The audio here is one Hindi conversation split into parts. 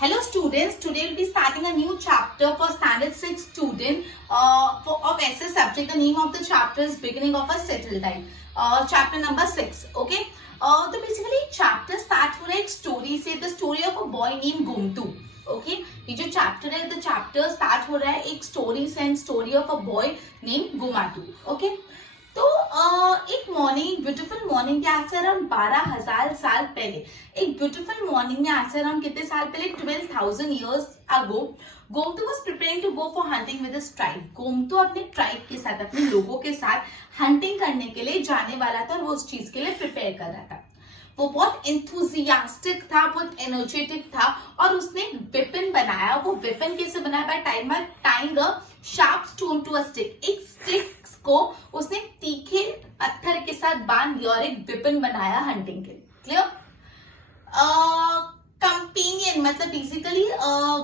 Hello students, today we'll be starting a new chapter for standard 6 student of SS subject. The name of the chapter is beginning of a settled time. Chapter number 6. Okay. तो basically chapter start हो रहा है एक story से, the story of a boy named Gomtu. Okay. ये जो chapter है, the chapter start हो रहा है एक story से and story of a boy named Gomatu. Okay. तो एक मॉर्निंग, ब्यूटीफुल मॉर्निंग के आज से अराउंड 12,000 साल पहले, एक ब्यूटीफुल मॉर्निंग में आज से अराउंड कितने साल पहले, 12,000 years ago, गोमतू was preparing to go for hunting with his tribe. गोमतू अपने ट्राइब के साथ, अपने लोगों के साथ हंटिंग करने के लिए जाने वाला था और वो उस चीज के लिए प्रिपेयर कर रहा था. वो बहुत इंथुजियास्टिक था, बहुत एनर्जेटिक था और उसने वेपन बनाया. वो वेपन कैसे बनाया? By tying a sharp stone to a stick. एक स्टिक को उसने तीखे पत्थर के साथ बांध दिया और एक वेपन बनाया हंटिंग के लिए. क्लियर? कंपेनियन मतलब बेसिकली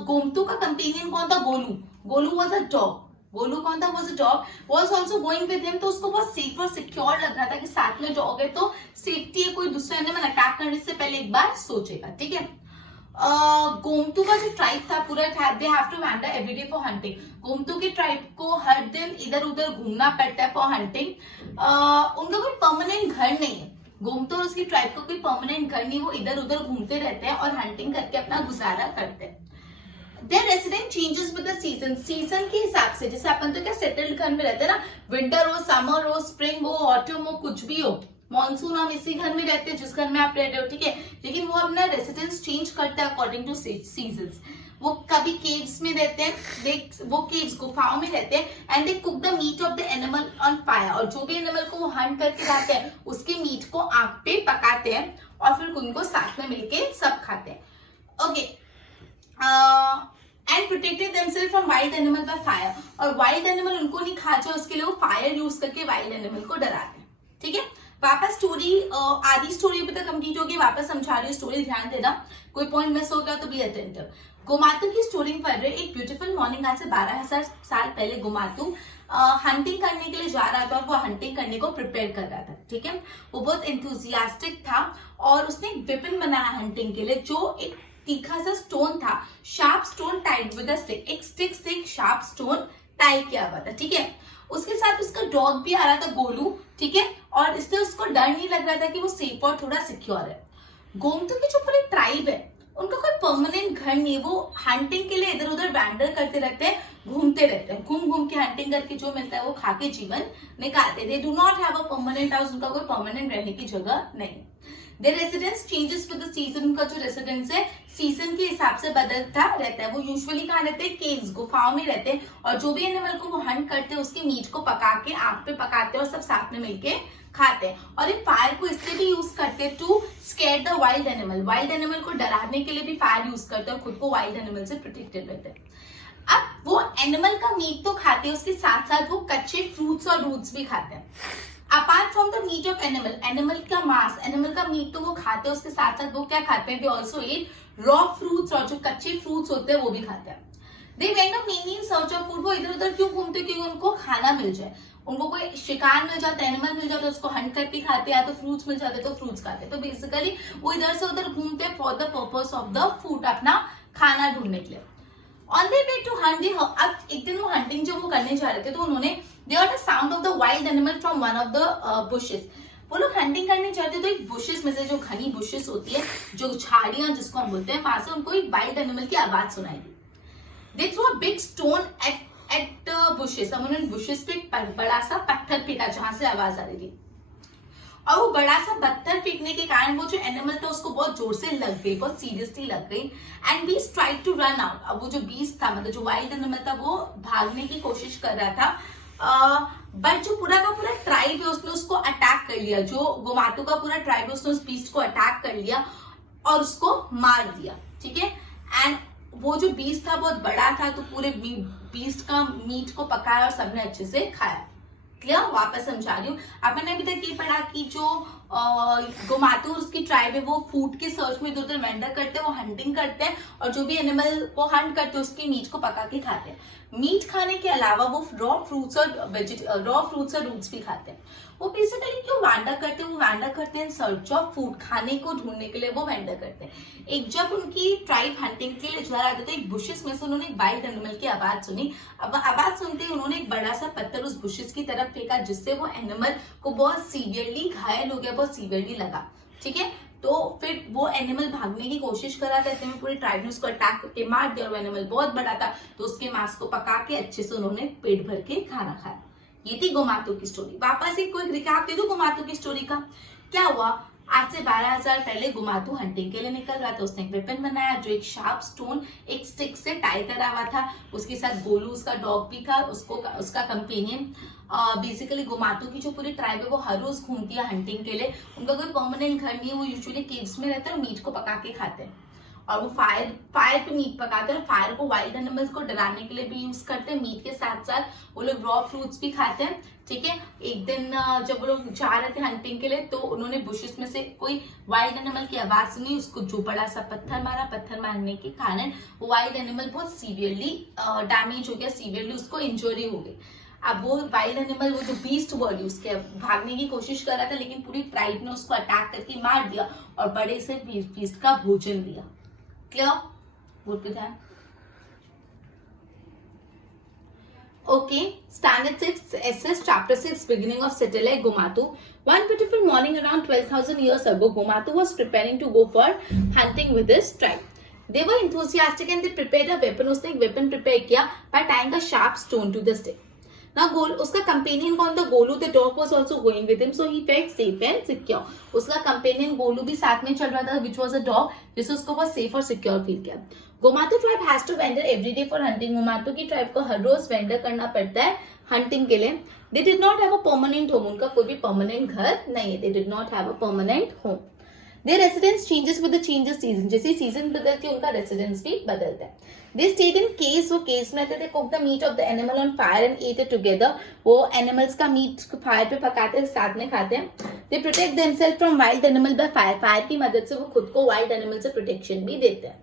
गोमतू का कंपेनियन कौन था? Golu. Golu was a dog. Golu कौन था? Was a dog. Was also going with him. तो उसको बहुत सेफ और सिक्योर लग रहा था कि साथ में डॉग है तो सेफ्टी है, कोई दूसरा एनिमल अटैक करने से पहले एक बार सोचेगा. ठीक है. गोमतू का जो ट्राइब था पूरा, they have to wander every day for hunting. Gomtu के ट्राइब को हर दिन इधर उधर घूमना पड़ता है फॉर हंटिंग. उनका कोई परमानेंट घर नहीं है. गोमतू और उसकी ट्राइब को कोई परमानेंट घर नहीं, वो इधर उधर घूमते रहते हैं और हंटिंग करके अपना गुजारा करते हैं. Their resident changes with the season. Season के हिसाब से, जैसे अपन तो क्या सेटल्ड घर में रहते हैं ना, विंटर हो, समर हो, स्प्रिंग हो, ऑटम हो, कुछ भी हो, मॉनसून, हम इसी घर में रहते हैं जिस घर में आप रह रहे हो. ठीक है. लेकिन वो अपना रेसिडेंस चेंज करते हैं अकॉर्डिंग टू सीजन्स. वो कभी केव्स में रहते हैं, वो केव्स गुफाओं में रहते हैं and they cook the meat of the animal on fire. और जो भी एनिमल को वो हंट करके लाते हैं उसके मीट को आग पे पकाते हैं और फिर उनको साथ में मिलके सब खाते हैं. Okay. And protected themself from wild animal by fire. और वाइल्ड एनिमल उनको नहीं खा जाए उसके लिए वो फायर यूज करके वाइल्ड एनिमल को डराते हैं. ठीक है. वापस स्टोरी, आधी स्टोरी अभी तक कंप्लीट होगी, वापस समझा रही हूँ स्टोरी, ध्यान देना, कोई पॉइंट मिस हो गया तो बी अटेंटिव. गोमातू की स्टोरी पढ़ रहे. एक ब्यूटीफुल मॉर्निंग आज से 12,000 साल पहले गोमातू हंटिंग करने के लिए जा रहा था और वो हंटिंग करने को प्रिपेयर कर रहा था. ठीक है. वो बहुत एंथुजियास्टिक था और उसने एक वेपन बनाया हंटिंग के लिए, जो एक तीखा सा स्टोन था, sharp stone tied with a stick. एक स्टिक से एक शार्प स्टोन टाई किया हुआ था. ठीक है. उसके साथ उसका डॉग भी आ रहा था, गोलू. ठीक है. और इससे उसको डर नहीं लग रहा था कि वो सेफ और थोड़ा सिक्योर है. गोमतू की जो पूरी ट्राइब है उनका कोई परमानेंट घर नहीं. वो हंटिंग के लिए इधर उधर वैंडर करते रहते हैं, घूमते रहते हैं, घूम घूम के हंटिंग करके जो मिलता है वो खा के जीवन निकालते. They do not have a permanent house. उनका कोई परमानेंट रहने की जगह नहीं. Their residence changes with the season. उनका जो रेसिडेंस है सीजन के हिसाब से बदलता रहता है. वो यूजुअली कहाँ रहते हैं? केव्स, गुफाओं में रहते हैं. और जो भी एनिमल को वो हंट करते हैं उसके मीट को पका के आग पे पकाते हैं और सब साथ में मिलके खाते हैं. और एक फायर को इसलिए भी यूज करते हैं to scare the wild animal. Wild animal को डराने के लिए भी फायर यूज करते हैं और खुद को वाइल्ड एनिमल से प्रोटेक्टेड रहते हैं. अब वो एनिमल का मीट तो खाते हैं, उसके साथ साथ वो कच्चे फ्रूट्स और रूट्स भी खाते हैं. Apart from the meat of animal, animal का मांस, एनिमल का मीट तो वो खाते हैं, उसके साथ साथ वो क्या खाते हैं? They also eat raw fruits. और जो कच्चे फ्रूट्स होते हैं वो भी खाते हैं. They went on mainly in search of food. वो इधर उधर क्यों घूमते? क्योंकि उनको खाना मिल जाए. उनको कोई शिकार मिल जाता है, एनिमल मिल जाता है, उसको हंट करके खाते हैं, या तो फ्रूट्स मिल जाते तो फ्रूट्स खाते. तो बेसिकली वो इधर से उधर घूमते हैं for the purpose of the food, अपना खाना ढूंढने के लिए. On their way to hunt, अब एक दिन वो हंटिंग जो वो करने जा रहे थे तो उन्होंने दे heard the sound of the wild animal from one of the bushes. वो लोग हंटिंग करने जाते तो एक बुशेस में से, जो घनी बुशेस होती है, जो झाड़ियां जिसको हम बोलते हैं, वहां से उनको एक वाइल्ड एनिमल की आवाज सुनाई दी. They throw a big stone at bushes. उन्होंने बुशेस पे बड़ा सा पत्थर फेंका जहां से आवाज आ रही थी. और वो बड़ा सा पत्थर फेंकने के कारण वो जो एनिमल था उसको बहुत जोर से लग गई, बहुत सीरियसली लग गई. And beast tried to run out. अब वो जो बीस्ट था, मतलब जो वाइल्ड एनिमल था, वो भागने की कोशिश कर रहा था. बट जो पूरा का पूरा ट्राइब है उसने उसको अटैक कर लिया. जो गोमातू का पूरा ट्राइब है उसने उस बीस्ट को अटैक कर लिया और उसको मार दिया. ठीक है. एंड वो जो बीस्ट था बहुत बड़ा था तो पूरे बीस्ट का मीट को पकाया और सबने अच्छे से खाया. क्लियर? वापस समझा रही हूँ. आपने अभी तक ये पढ़ा कि जो गोमातू और उसकी ट्राइब है वो फूड के सर्च में इधर उधर वेंडर करते हैं, वो हंटिंग करते हैं और जो भी एनिमल वो हंट करते हैं उसकी मीट को पका के खाते हैं। मीट खाने के अलावा वो रॉ फ्रूट्स और रूट्स भी खाते हैं। वो बेसिकली क्यों वैंडर करते हैं? वो वैंडर करते हैं सर्च ऑफ फूड, खाने को ढूंढने के लिए वो वैंडर करते हैं। एक जब उनकी ट्राइब हंटिंग के लिए जा रहे थे तो एक बुशेस में से उन्होंने एक वाइल्ड एनिमल की आवाज सुनी। अब आवाज सुनते ही उन्होंने एक बड़ा सा पत्थर उस बुशेस की तरफ फेंका जिससे वो एनिमल को बहुत सीवियरली घायल हो गया, बहुत सीवियरली लगा। ठीक है, तो फिर वो एनिमल भागने की कोशिश करा था, ऐसे में पूरी ट्राइब ने उसको अटैक करके मार दिया। और वो एनिमल बहुत बड़ा था तो उसके मांस को पका के अच्छे से उन्होंने पेट भर के खाना खाया। ये थी गोमातू की स्टोरी। वापस एक कोई रिकैप दे दूं गोमातू की स्टोरी का। क्या हुआ, आज से 12,000 पहले गोमातू हंटिंग के लिए निकल रहा था। उसने एक वेपन बनाया जो एक शार्प स्टोन एक स्टिक से टाई करा हुआ था। उसके साथ गोलू उसका डॉग भी था, उसका कंपेनियन। बेसिकली गोमातू की जो पूरी ट्राइब है वो हर रोज घूमती है हंटिंग के लिए। उनका कोई परमानेंट घर नहीं है, वो यूजुअली केव्स में रहते हैं और मीट को पका के खाते हैं। और वो फायर पे मीट पकाते हैं। फायर को वाइल्ड एनिमल्स को डराने के लिए भी यूज करते हैं। मीट के साथ साथ वो लोग रॉ फ्रूट्स भी खाते हैं। ठीक है, एक दिन जब वो लोग जा रहे थे हंटिंग के लिए तो उन्होंने बुशेस में से कोई वाइल्ड एनिमल की आवाज सुनी, उसको जो बड़ा सा पत्थर मारा। पत्थर मारने के कारण वो वाइल्ड एनिमल बहुत सीवियरली डैमेज हो गया, सीवियरली उसको इंजरी हो गई। अब वो वाइल्ड एनिमल, वो जो बीस्ट वर्ड यूज किया, भागने की कोशिश कर रहा था लेकिन पूरी ट्राइब ने उसको अटैक करके मार दिया और बड़े से बीस्ट का भोजन दिया। Clear? Good to that. Okay, Standard 6 SS Chapter 6 Beginning of Satellite Gomathu. One beautiful morning around 12,000 years ago, Gomathu was preparing to go for hunting with his tribe. They were enthusiastic and they prepared a weapon. उसने एक weapon prepare किया by tying a sharp stone to the stick. Now उसका कंपेनियन कौन था? Golu. The dog was also going with him so he felt safe and secure. उसका कंपेनियन गोलू भी साथ में चल रहा था विच वाज अ डॉग, जिससे उसको बहुत सेफ और सिक्योर फील किया। Gomatu tribe has to wander every day for hunting. Gomatu की ट्राइब को हर रोज वेंडर करना पड़ता है हंटिंग के लिए। They did not have a permanent home. उनका कोई भी परमानेंट घर नहीं है। They did not have a permanent home. Their residence changes with the change of season. जैसे सीजन बदलती है उनका रेसिडेंस भी बदलता है। They stayed in caves. वो केव्स में रहते थे। Cook the meat of the animal on fire and ate it together. वो एनिमल्स का मीट फायर पे पकाते हैं, साथ में खाते हैं। They protect themselves from wild animal by fire. Fire की मदद से वो खुद को वाइल्ड एनिमल से प्रोटेक्शन भी देते हैं।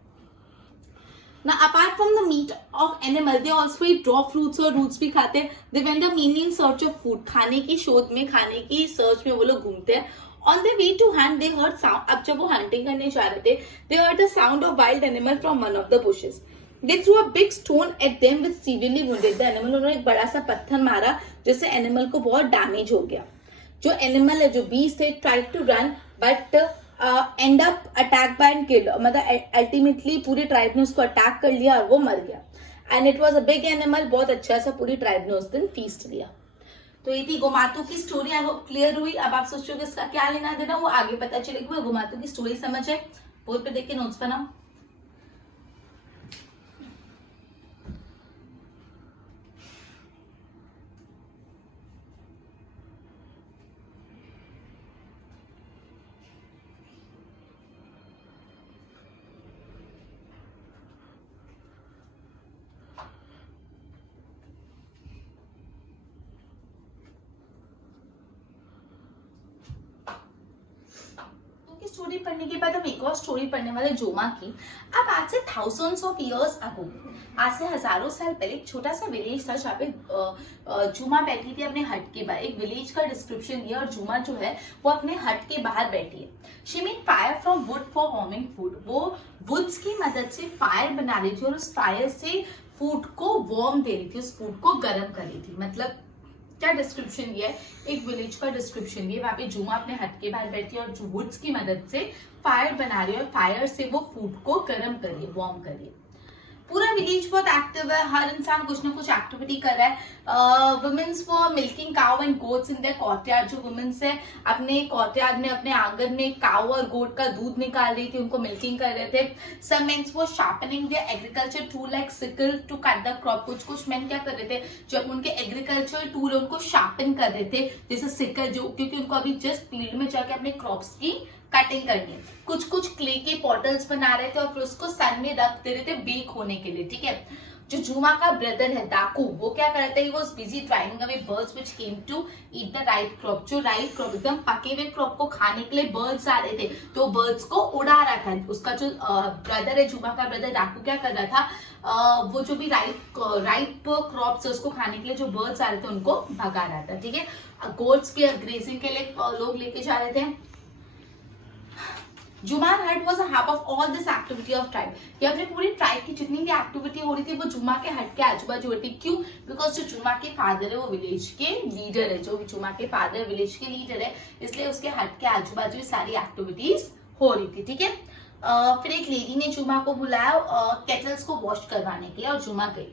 Now, apart from the meat of animal, they also eat raw fruits और roots भी खाते हैं। They wander mainly in search of food. खाने की शोध में, खाने की सर्च में वो लोग घूमते हैं। On their way to hunt, they heard sound. अब जब वो hunting करने जा रहे थे, they heard the sound of wild animal from one of the bushes. They threw a big stone at them which severely wounded the animal. उन्होंने एक बड़ा सा पत्थर मारा जिससे एनिमल को बहुत डैमेज हो गया। जो एनिमल है, जो बीस्ट है, tried to run but end up attacked by and killed. मतलब अल्टीमेटली पूरी ट्राइब ने उसको अटैक कर लिया और वो मर गया। And it was a big animal. बहुत अच्छा सा पूरी ट्राइब ने उस दिन फीस्ट लिया। तो ये थी गोमातू की स्टोरी। आई होप क्लियर हुई। अब आप सोच रहे हो इसका क्या लेना देना, वो आगे पता चलेगा। गोमातू की स्टोरी समझ है, बोर्ड पे देख के नोट्स बनाओ। स्टोरी पढ़ने के बाद हम एक और स्टोरी पढ़ने वाले जोमा की। अब आज से थाउजेंड्स ऑफ इयर्स अगो, आज से हजारों साल पहले एक छोटा सा विलेज था जहाँ पे जुमा बैठी थी अपने हट के बाहर। एक विलेज का डिस्क्रिप्शन दिया और जुमा जो है वो अपने हट के बाहर बैठी है। She made fire from would for warming food. वो वुड्स की मदद से फायर बना रही थी और उस फायर से फूड को वार्म दे रही थी, उस फूड को गर्म कर रही थी। मतलब क्या डिस्क्रिप्शन दिया है, एक विलेज का डिस्क्रिप्शन दिया। वहां पे जुमा अपने हट के बाहर बैठी है और जो वुड्स की मदद से फायर बना रही है और फायर से वो फूड को गर्म कर रही है, वार्म कर रही है। पूरा विलेज बहुत एक्टिव है, हर इंसान कुछ ना कुछ एक्टिविटी कर रहा है। Womens for milking cow and goats in their courtyard. जो वुमेन्स है अपने कॉर्टयार्ड में, अपने आंगन में काउ और गोट का दूध निकाल रही थी, उनको मिल्किंग कर रहे थे। Some men's for sharpening their agriculture tool like sickle to cut the crop. कुछ मेन क्या कर रहे थे, जो उनके एग्रीकल्चर टूल उनको शार्पन कर रहे थे, जैसे सिकल, जो क्योंकि उनको अभी जस्ट फील्ड में जाके अपने क्रॉप्स की कटिंग करनी है। कुछ क्ले के पॉटल्स बना रहे थे और फिर उसको सन में रख दे रहे थे बेक होने के लिए। ठीक है, जो जुमा का ब्रदर है डाकू, वो क्या करता है, वो busy driving away birds which came to eat the right crop. जो राइट क्रॉप, एकदम पके हुए क्रॉप को खाने के लिए बर्ड्स आ रहे थे, तो बर्ड्स को उड़ा रहा था। उसका जो ब्रदर है, जुमा का ब्रदर डाकू, क्या कर रहा था, वो जो भी राइट क्रॉप्स है उसको खाने के लिए जो बर्ड्स आ रहे थे उनको भगा रहा था। ठीक है, गोट्स भी ग्रेजिंग के लिए लोग लेके जा रहे थे। जुमा हट was hub of all this activity of tribe. ये अपने पूरी ट्राइब की जितनी भी एक्टिविटी हो रही थी वो जुमा के हट के आजू बाजू हो रही थी। क्यों? बिकॉज जो जुमा के फादर है वो विलेज के लीडर है, जो जुमा के फादर विलेज के लीडर है, इसलिए उसके हट के आजू बाजू ये सारी एक्टिविटीज हो रही थी। ठीक है, फिर एक लेडी ने जुमा को बुलाया केटल्स को वॉश करवाने के लिए, और जुमा गई।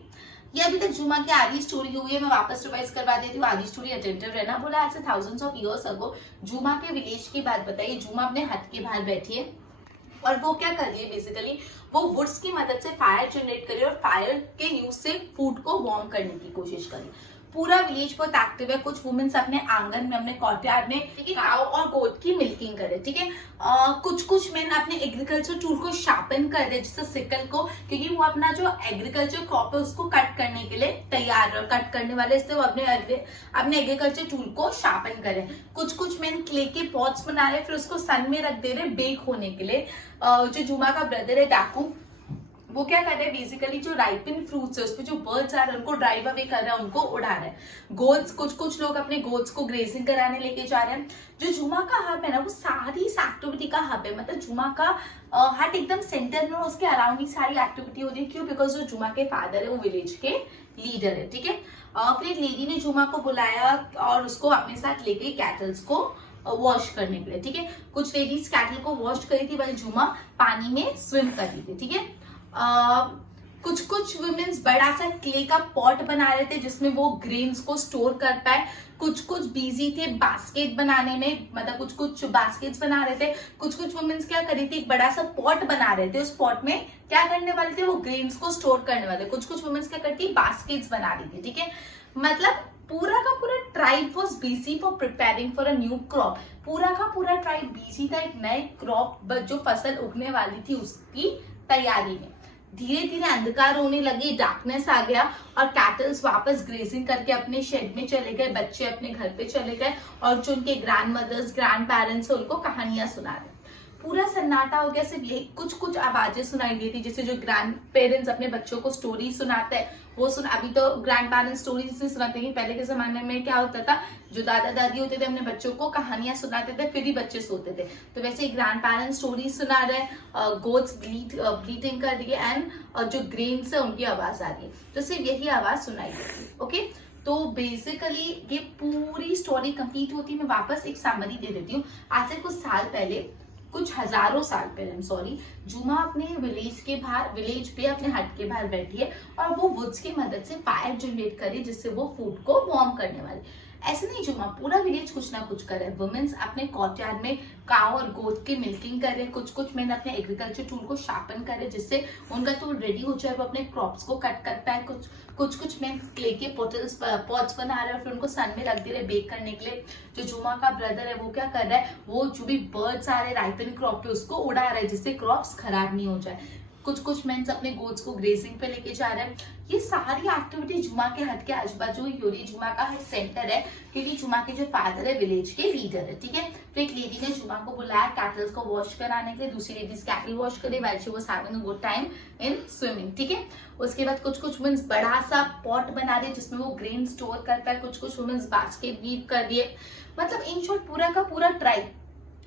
ये अभी तक जुमा की आधी स्टोरी हुई है, मैं वापस रिवाइज करवा देती हूँ। आधी स्टोरी अटेंटिव रहना। बोला ऐसे थाउजेंड्स ऑफ इयर्स अगो जुमा के विलेज की बात बताइए। जुमा अपने हट के बाहर बैठी है और वो क्या कर रही है, बेसिकली वो वुड्स की मदद से फायर जनरेट करे और फायर के यूज से फूड को वार्म करने की कोशिश करे। पूरा विलेज बहुत एक्टिव है। कुछ वुमेन्स अपने आंगन में, अपने कॉर्टयार्ड में काऊ और गोट की मिल्किंग करे। ठीक है, कुछ मेन अपने एग्रीकल्चर टूल को शार्पन कर रहे, जैसे सिकल को, क्योंकि वो अपना जो एग्रीकल्चर क्रॉप है उसको कट करने के लिए तैयार, कट करने वाले, इसलिए वो अपने एग्रीकल्चर टूल को शार्पन करे। कुछ मेन क्ले के पॉट्स बना रहे, फिर उसको सन में रख दे रहे बेक होने के लिए। जो जुमा का ब्रदर है डाकू, वो क्या कर रहे हैं, बेसिकली जो राइपिन फ्रूट्स है उसपे जो बर्ड्स आ रहे हैं उनको ड्राइव अवे कर रहे हैं, उनको उड़ा रहे हैं। गोट्स, कुछ लोग अपने गोट्स को ग्रेजिंग कराने लेके जा रहे हैं। जो जुमा का हब है ना, वो सारी इस एक्टिविटी का हब है। मतलब जुमा का हट एकदम सेंटर में, उसके अराउंड ही सारी एक्टिविटी हो रही है। क्यों? बिकॉज जो जुमा के फादर है वो विलेज के लीडर है। ठीक है, फिर एक लेडी ने जुमा को बुलाया और उसको अपने साथ लेके कैटल्स को वॉश करने के लिए। ठीक है, कुछ लेडीज कैटल को वॉश करी थी, वही जुमा पानी में स्विम कर रही थी। ठीक है, कुछ वुमेन्स बड़ा सा क्ले का पॉट बना रहे थे जिसमें वो ग्रेन्स को स्टोर कर पाए। कुछ बिजी थे बास्केट बनाने में, मतलब कुछ बास्केट्स बना रहे थे। कुछ वुमेन्स क्या कर रही थी, एक बड़ा सा पॉट बना रहे थे, उस पॉट में क्या करने वाले थे, वो ग्रेन्स को स्टोर करने वाले। कुछ वुमेन्स क्या करती, बास्केट्स बना रही थी। ठीक है, मतलब पूरा का पूरा tribe was busy for preparing for a new crop. पूरा का पूरा ट्राइब बिजी था एक नए क्रॉप, जो फसल उगने वाली थी उसकी तैयारी में। धीरे धीरे अंधकार होने लगी, डार्कनेस आ गया और कैटल्स वापस ग्रेजिंग करके अपने शेड में चले गए, बच्चे अपने घर पे चले गए और जो उनके ग्रैंड मदर्स, ग्रैंड पेरेंट्स है उनको कहानियां सुना रहे। पूरा सन्नाटा हो गया, सिर्फ यही कुछ आवाजें सुनाई दी थी, जैसे जो ग्रैंड पेरेंट्स अपने बच्चों को स्टोरी सुनाते हैं वो सुना। अभी तो ग्रैंड पेरेंट्स स्टोरीज नहीं सुनाते हैं, पहले के जमाने में क्या होता था, जो दादा दादी होते थे अपने बच्चों को कहानियां सुनाते थे, फिर ही बच्चे सोते थे। तो वैसे ही ग्रैंड पेरेंट्स स्टोरी सुना रहे, गोट्स ब्लीटिंग कर रही है एंड जो ग्रेन्स है उनकी आवाज आ रही है, तो सिर्फ यही आवाज सुनाई देती है। ओके, तो बेसिकली ये पूरी स्टोरी कंप्लीट होती है। मैं वापस एक समरी दे देती हूँ। आज से कुछ साल पहले, कुछ हजारों साल पहले जुमा अपने विलेज पे अपने हट के बाहर बैठी है और वो वुड्स की मदद से फायर जनरेट करे जिससे वो फूड को वार्म करने वाले। ऐसे नहीं जुमा, पूरा विलेज कुछ ना कुछ कर रहे हैं। वुमेन्स अपने कॉर्टयार्ड में काव और गोट की मिल्किंग कर रहे हैं। कुछ मैन अपने एग्रीकल्चर टूल को शार्पन कर रहे हैं जिससे उनका टूल रेडी हो जाए, वो अपने क्रॉप्स को कट कर पाए। कुछ मैन क्ले के पॉट्स बना रहे हैं, फिर उनको सन में रख दे रहे बेक करने के लिए। जो जुमा का ब्रदर है वो क्या कर रहा है, वो जो भी बर्ड्स आ रहे हैं राइपन क्रॉप पे उसको उड़ा रहा है जिससे क्रॉप्स खराब नहीं हो जाए। कुछ मेंस अपने गोट्स को ग्रेजिंग पे लेके जा रहे हैं। ये सारी एक्टिविटी जुमा के हट के आजू बाजू ही हो रही। जुमा का हट सेंटर है क्योंकि जुमा के जो फादर है विलेज के लीडर है। ठीक है, तो एक लेडी ने जुमा को बुलाया कैटल्स को वॉश कराने के लिए, दूसरी लेडीज कैटल वॉश करे while she was having a good time in swimming. ठीक है, उसके बाद कुछ वुमेन्स बड़ा सा पॉट बना रहे जिसमें वो ग्रेन स्टोर कर पाए। कुछ वुमेन्स बास्केट वीव कर दिए। मतलब इन शॉर्ट पूरा का पूरा ट्राइब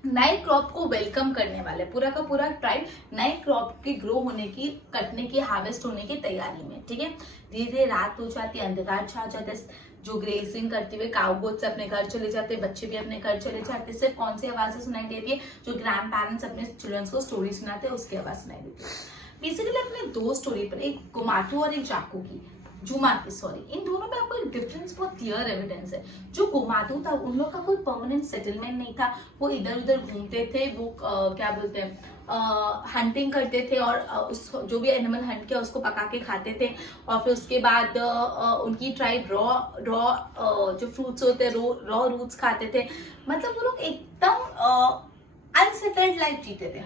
नए क्रॉप को वेलकम करने वाले, पूरा का पूरा ट्राइब नए क्रॉप के ग्रो होने की, कटने की, हार्वेस्ट होने की तैयारी में। ठीक है, धीरे धीरे रात हो जाती है, अंधकार छा जाता है। जो ग्रेजिंग करते हुए काऊ गोट्स अपने घर चले जाते हैं, बच्चे भी अपने घर चले जाते हैं। सिर्फ कौन सी आवाजें सुनाई देती है, जो ग्रैंड पेरेंट्स अपने चिल्ड्रंस को स्टोरी सुनाते हैं उसकी आवाज सुनाई देती है। बेसिकली अपने दो स्टोरी पर, एक गोमाटू और एक जाकू की, जुमा की सॉरी, इन दोनों में आपको एक डिफरेंस बहुत क्लियर एविडेंस है। जो गोमाटू था उन लोग का कोई परमानेंट सेटलमेंट नहीं था, वो इधर उधर घूमते थे, वो क्या बोलते हैं हंटिंग करते थे और उस जो भी एनिमल हंट किया उसको पका के खाते थे। और फिर उसके बाद उनकी ट्राइब रॉ जो फ्रूट्स होते हैं रॉ रूट्स खाते थे। मतलब वो लोग एकदम अनसेटल्ड लाइफ जीते थे।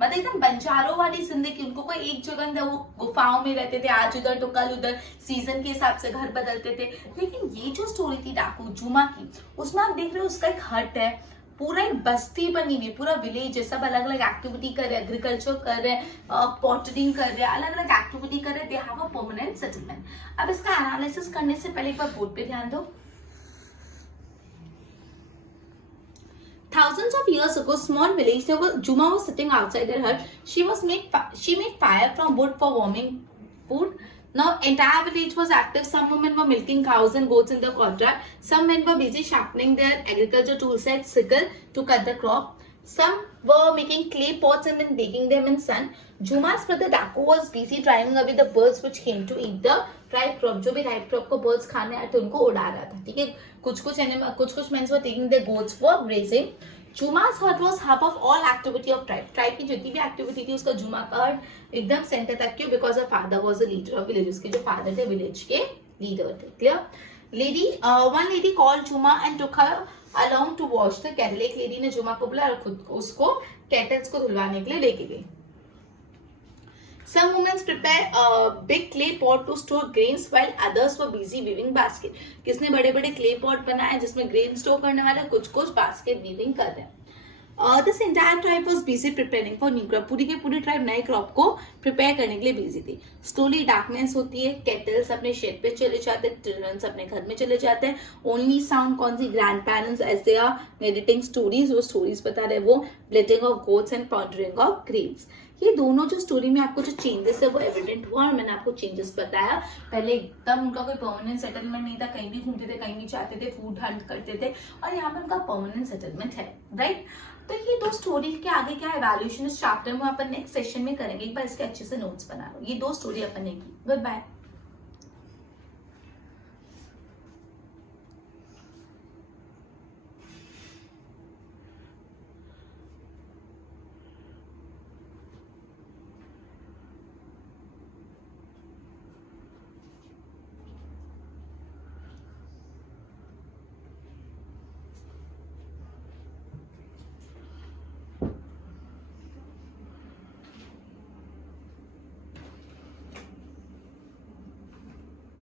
मतलब एकदम बंजारों वाली जिंदगी, उनको कोई एक जगह अंदर, वो गुफाओं में रहते थे, आज उधर तो कल उधर, सीजन के हिसाब से घर बदलते थे। लेकिन ये जो स्टोरी थी डाकू जुमा की, उसमें आप देख रहे हो उसका एक हट है, पूरा एक बस्ती बनी हुई, पूरा विलेज है, सब अलग अलग एक्टिविटी कर रहे हैं, एग्रीकल्चर कर रहे हैं, पॉटरिंग कर रहे हैं, अलग अलग एक्टिविटी कर रहे हैं, they have a permanent settlement. अब इसका एनालिसिस करने से पहले एक बार बोर्ड पे ध्यान दो। Thousands of years ago, small village, there was Juma was sitting outside her hut. She made fire from wood for warming food. Now entire village was active. Some women were milking cows and goats in the courtyard. Some men were busy sharpening their agriculture tools like sickle to cut the crop. Some were making clay pots and then baking them in sun. Juma's brother Daku was busy driving away the birds which came to eat the ripe crop. जो भी ripe crop को birds खाने आए थे उनको उड़ा रहा था, ठीक है। कुछ men were taking their goats for grazing. Juma's hut was hub of all activity of tribe. Tribe की जितनी भी activity थी उसका जुमा का hut एकदम सेंटर तक, क्यों? Because her father was the leader of village. उसके जो father थे village के leader थे, clear? One lady called Juma and took her along to wash the cattle. एक lady ने जुमा को बुलाया और खुद उसको केटल्स को धुलवाने के लिए लेके गई। Some women prepare a big clay pot to store grains while others were busy weaving basket. किसने बड़े बड़े clay pot बनाए जिसमें grain store करने वाला, कुछ basket weaving कर रहे हैं। This entire tribe was busy preparing for new crop. पूरी की पूरी tribe नए crop को prepare करने के लिए busy थी। Slowly darkness होती है, kettles अपने shed पे चले जाते हैं, children अपने घर में चले जाते हैं। Only sound कौन सी? grandparents as they are narrating stories, वो stories बता रहे हैं, वो bleating of goats and pondering of grains। ये दोनों जो स्टोरी में आपको जो चेंजेस है वो एविडेंट हुआ, और मैंने आपको चेंजेस बताया। पहले एकदम उनका कोई परमानेंट सेटलमेंट नहीं था, कहीं भी घूमते थे, कहीं भी जाते थे, फूड हंट करते थे, और यहाँ पे उनका परमानेंट सेटलमेंट है, राइट। तो ये दो स्टोरी के आगे क्या एवैल्यूएशन इस चैप्टर में अपन नेक्स्ट सेशन में करेंगे। एक बार इसके अच्छे से नोट्स बना लो। ये दो स्टोरी अपन ने की। Good bye.